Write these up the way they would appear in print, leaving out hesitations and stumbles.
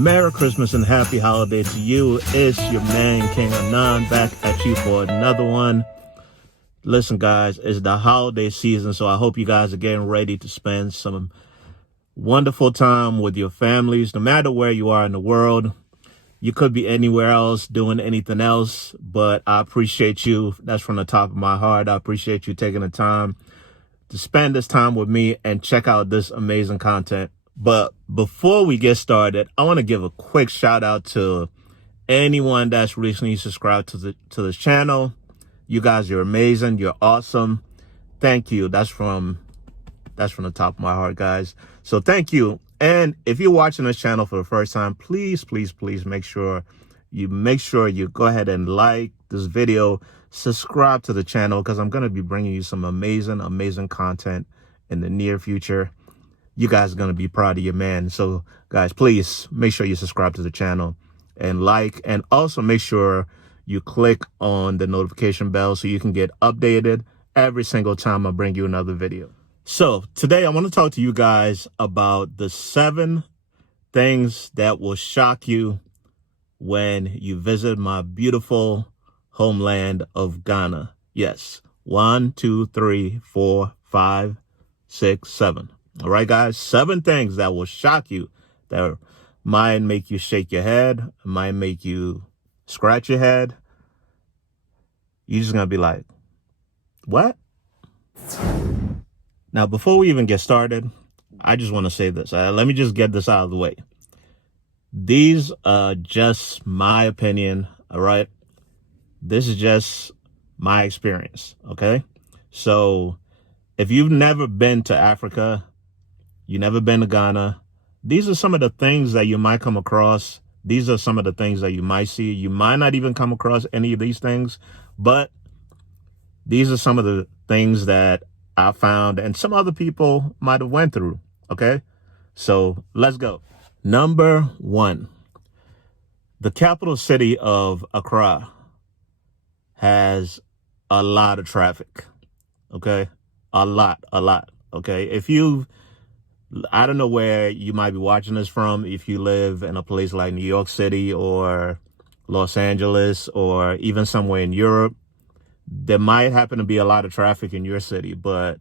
Merry Christmas and happy holiday to you. It's your man, King Anon, back at you for another one. Listen, guys, it's the holiday season, so I hope you guys are getting ready to spend some wonderful time with your families, no matter where you are in the world. You could be anywhere else doing anything else, but I appreciate you. That's from the top of my heart. I appreciate you taking the time to spend this time with me and check out this amazing content. But before we get started, I want to give a quick shout out to anyone that's recently subscribed to this channel. You guys are amazing. You're awesome. Thank you. That's from the top of my heart, guys. So thank you. And if you're watching this channel for the first time, please make sure you go ahead and like this video, subscribe to the channel, because I'm going to be bringing you some amazing content in the near future. You guys are going to be proud of your man. So guys, please make sure you subscribe to the channel and like, and also make sure you click on the notification bell so you can get updated every single time I bring you another video. So today I want to talk to you guys about the 7 things that will shock you when you visit my beautiful homeland of Ghana. Yes, 1, 2, 3, 4, 5, 6, 7. All right, guys, 7 things that will shock you, that might make you shake your head, might make you scratch your head. You're just going to be like, what? Now, before we even get started, I just want to say this. Let me just get this out of the way. These are just my opinion, all right? This is just my experience, okay? So if you've never been to Africa, you've never been to Ghana, these are some of the things that you might come across. These are some of the things that you might see. You might not even come across any of these things, but these are some of the things that I found and some other people might have went through, okay? So let's go. Number 1, the capital city of Accra has a lot of traffic, okay? A lot, okay? I don't know where you might be watching this from, if you live in a place like New York City or Los Angeles or even somewhere in Europe. There might happen to be a lot of traffic in your city, but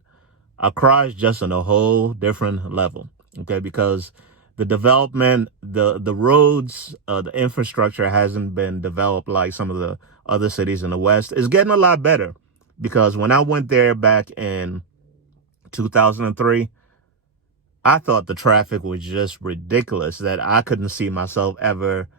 Accra is just on a whole different level, okay? Because the development, the roads, the infrastructure hasn't been developed like some of the other cities in the West. It's getting a lot better, because when I went there back in 2003, I thought the traffic was just ridiculous, that I couldn't see myself ever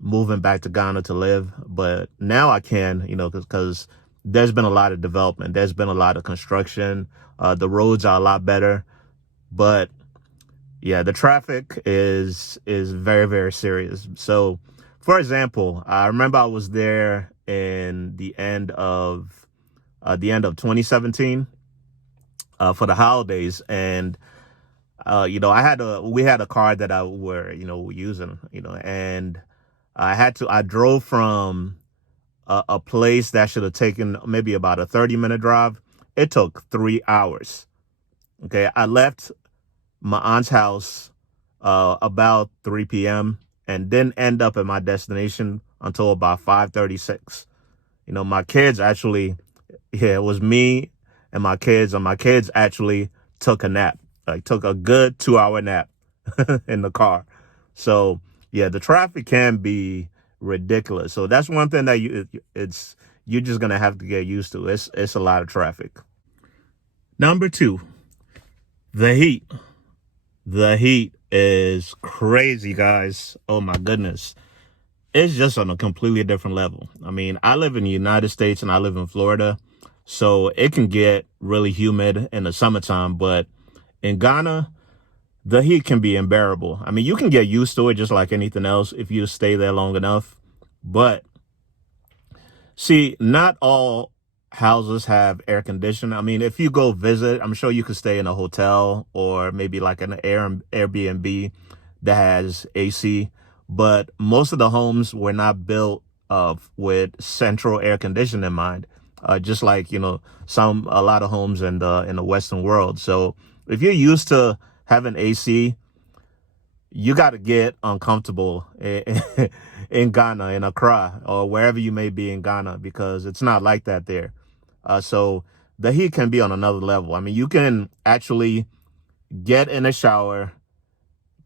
moving back to Ghana to live. But now I can, because there's been a lot of development. There's been a lot of construction. The roads are a lot better. But yeah, the traffic is very, very serious. So, for example, I remember I was there in the end of 2017 for the holidays, and we had a car that we're using, and I drove from a place that should have taken maybe about a 30-minute drive. It took 3 hours. Okay, I left my aunt's house about 3 p.m. and didn't end up at my destination until about 5:36. My kids actually, it was me and my kids actually took a nap. Like, took a good 2-hour nap in the car. So yeah, the traffic can be ridiculous. So that's one thing that you're just gonna have to get used to. It's a lot of traffic. Number 2, the heat. The heat is crazy, guys. Oh my goodness. It's just on a completely different level. I mean, I live in the United States and I live in Florida, so it can get really humid in the summertime, but in Ghana, the heat can be unbearable. I mean, you can get used to it just like anything else if you stay there long enough. But see, not all houses have air conditioning. I mean, if you go visit, I'm sure you could stay in a hotel or maybe like an Airbnb that has AC. But most of the homes were not built with central air conditioning in mind, just like, a lot of homes in the Western world. So if you're used to having AC, you got to get uncomfortable in Ghana, in Accra, or wherever you may be in Ghana, because it's not like that there. So the heat can be on another level. I mean, you can actually get in a shower,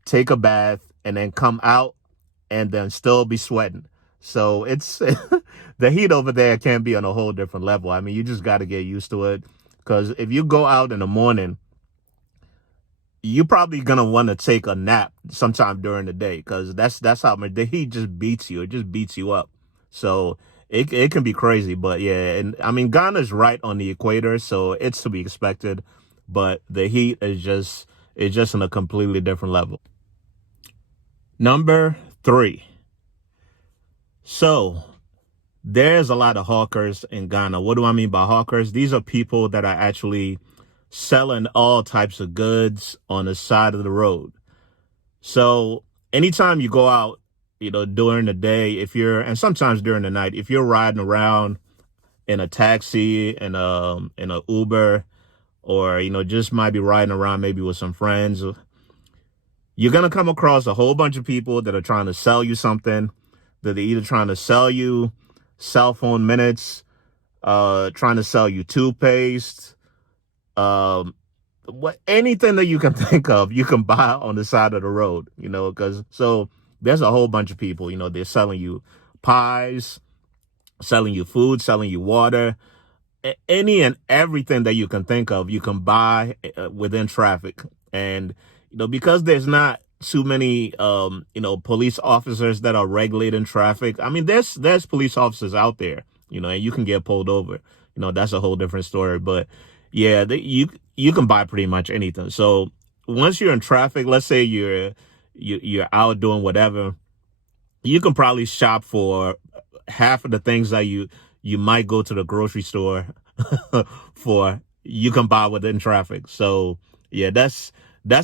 take a bath, and then come out and then still be sweating. So it's the heat over there can be on a whole different level. I mean, you just got to get used to it, because if you go out in the morning, you're probably gonna want to take a nap sometime during the day, because that's how much the heat just beats you. It just beats you up. So it can be crazy. But yeah, and I mean, Ghana's right on the equator, so it's to be expected. But the heat is just on a completely different level. Number 3. So there's a lot of hawkers in Ghana. What do I mean by hawkers? These are people that are actually selling all types of goods on the side of the road. So anytime you go out, during the day, and sometimes during the night, if you're riding around in a taxi, in a Uber, or, just might be riding around maybe with some friends, you're going to come across a whole bunch of people that are trying to sell you something, that they're either trying to sell you cell phone minutes, trying to sell you toothpaste, anything that you can think of, you can buy on the side of the road, because so there's a whole bunch of people, they're selling you pies, selling you food, selling you water, any and everything that you can think of, you can buy within traffic. And, because there's not too many, police officers that are regulating traffic. I mean, there's police officers out there, and you can get pulled over. That's a whole different story. But yeah, you can buy pretty much anything. So once you're in traffic, let's say you're out doing whatever, you can probably shop for half of the things that you might go to the grocery store for. You can buy within traffic. So yeah, that's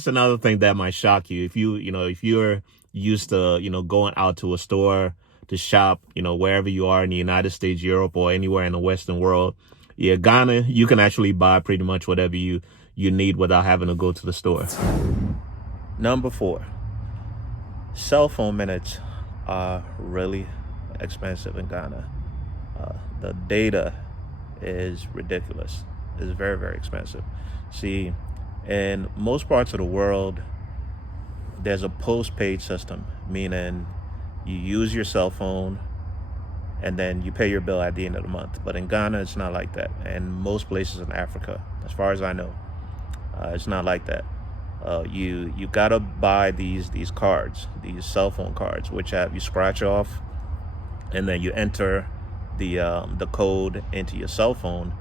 another thing that might shock you. If if you're used to, going out to a store to shop, wherever you are in the United States, Europe, or anywhere in the Western world, yeah, Ghana, you can actually buy pretty much whatever you need without having to go to the store. Number 4, cell phone minutes are really expensive in Ghana. The data is ridiculous. It's very, very expensive. See, in most parts of the world, there's a postpaid system, meaning you use your cell phone and then you pay your bill at the end of the month. But in Ghana, it's not like that. And most places in Africa, as far as I know, it's not like that. You gotta buy these cards, these cell phone cards, which you scratch off, and then you enter the code into your cell phone,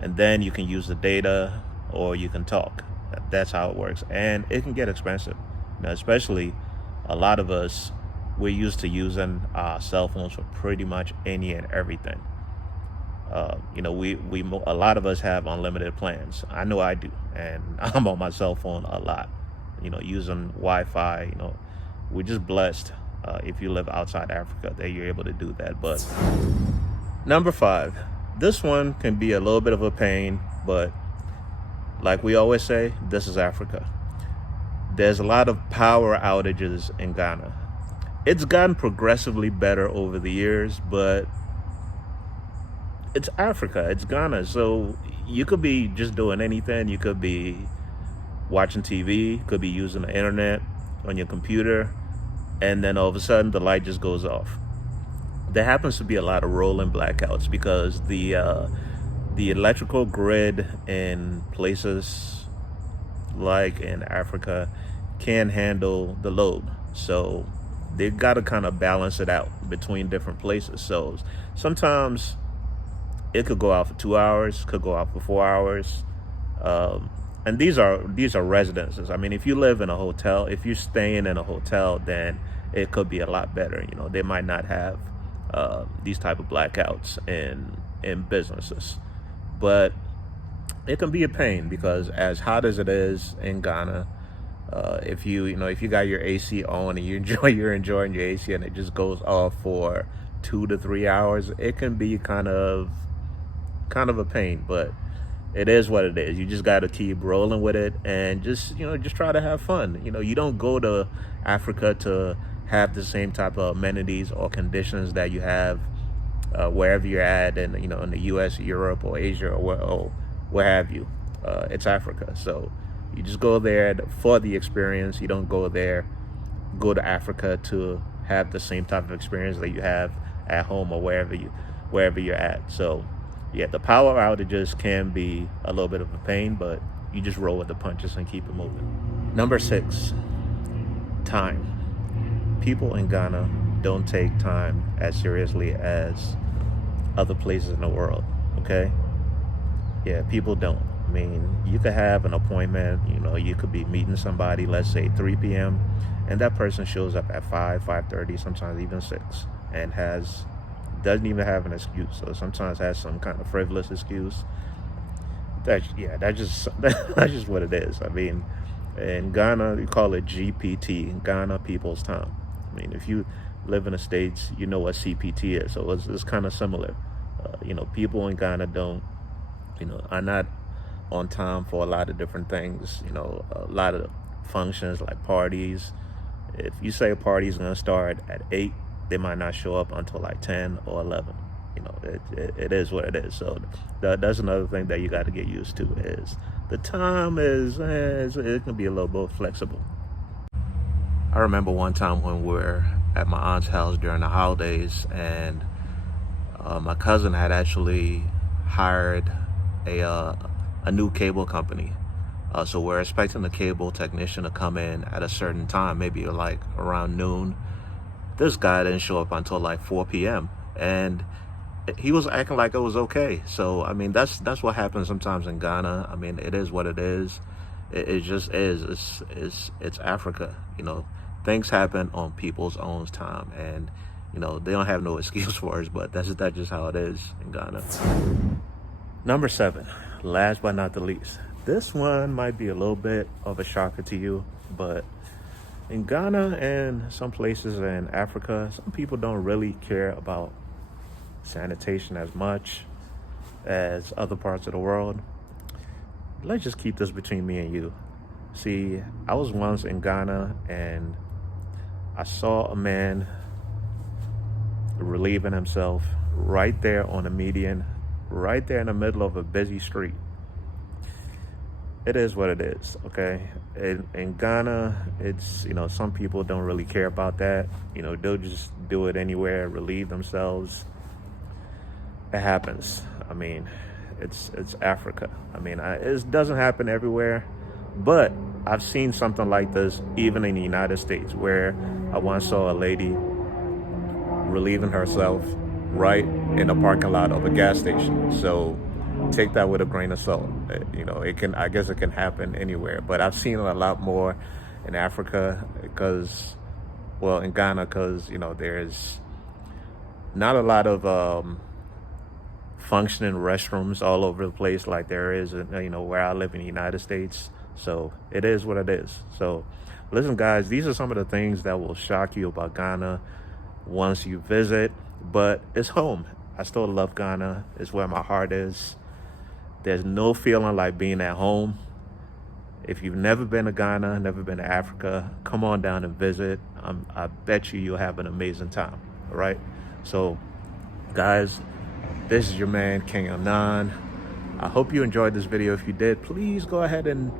and then you can use the data or you can talk. That's how it works, and it can get expensive. Now, especially a lot of us, we're used to using our cell phones for pretty much any and everything. A lot of us have unlimited plans. I know I do, and I'm on my cell phone a lot. Using Wi-Fi. We're just blessed if you live outside Africa that you're able to do that. But number 5, this one can be a little bit of a pain, but like we always say, this is Africa. There's a lot of power outages in Ghana. It's gotten progressively better over the years, but it's Africa, it's Ghana. So you could be just doing anything. You could be watching TV, could be using the internet on your computer, and then all of a sudden the light just goes off. There happens to be a lot of rolling blackouts because the electrical grid in places like in Africa can't handle the load. So they've got to kind of balance it out between different places. So sometimes it could go out for 2 hours, could go out for 4 hours. And these are residences. I mean, if you live in a hotel, if you're staying in a hotel, then it could be a lot better. They might not have these type of blackouts in businesses. But it can be a pain because as hot as it is in Ghana, if you got your AC on and you're enjoying your AC and it just goes off for 2 to 3 hours, it can be kind of a pain. But it is what it is. You just got to keep rolling with it and just, just try to have fun. You don't go to Africa to have the same type of amenities or conditions that you have wherever you're at, and in the US, Europe, or Asia, or what have you. It's Africa, so you just go there for the experience. You don't go to Africa to have the same type of experience that you have at home or wherever you're at. So yeah, the power outages can be a little bit of a pain, but you just roll with the punches and keep it moving. Number 6, time. People in Ghana don't take time as seriously as other places in the world, okay? Yeah, people don't. I mean, you could have an appointment, you could be meeting somebody, let's say 3 p.m., and that person shows up at 5:30, sometimes even 6, and doesn't even have an excuse. So sometimes has some kind of frivolous excuse. That's just what it is. I mean, in Ghana, you call it GPT, Ghana People's Time. I mean, if you live in the States, you know what CPT is. So it's kind of similar. People in Ghana are not on time for a lot of different things. A lot of functions like parties. If you say a party is going to start at 8, they might not show up until like 10 or 11. It is what it is. So that's another thing that you got to get used to, is the time it can be a little bit flexible. I remember one time when we were at my aunt's house during the holidays, and my cousin had actually hired a new cable company. So we're expecting the cable technician to come in at a certain time, maybe like around noon. This guy didn't show up until like 4 p.m. and he was acting like it was okay. So I mean, that's what happens sometimes in Ghana. I mean, it is what it is. It just is. It's Africa. Things happen on people's own time, and they don't have no excuse for us. But that's just how it is in Ghana. Number 7, last but not the least. This one might be a little bit of a shocker to you, but in Ghana and some places in Africa, some people don't really care about sanitation as much as other parts of the world. Let's just keep this between me and you. See, I was once in Ghana and I saw a man relieving himself right there on the median, right there in the middle of a busy street. It is what it is, okay? In Ghana, it's, some people don't really care about that. They'll just do it anywhere, relieve themselves. It happens. I mean, it's Africa. I mean, it doesn't happen everywhere, but I've seen something like this even in the United States, where I once saw a lady relieving herself right in the parking lot of a gas station. So take that with a grain of salt. I guess it can happen anywhere, but I've seen it a lot more in Africa in Ghana, because there's not a lot of functioning restrooms all over the place like there is where I live in the United States. So it is what it is. So listen, guys, these are some of the things that will shock you about Ghana once you visit, but it's home. I still love Ghana. It's where my heart is. There's no feeling like being at home. If you've never been to Ghana, never been to Africa, come on down and visit. I bet you'll have an amazing time, all right? So, guys, this is your man, King Anan. I hope you enjoyed this video. If you did, please go ahead and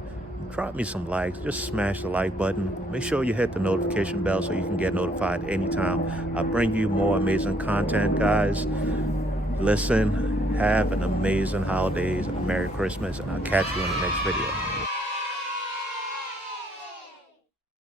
drop me some likes. Just smash the like button. Make sure you hit the notification bell so you can get notified anytime I bring you more amazing content, guys. Listen, have an amazing holidays and a Merry Christmas, and I'll catch you in the next video.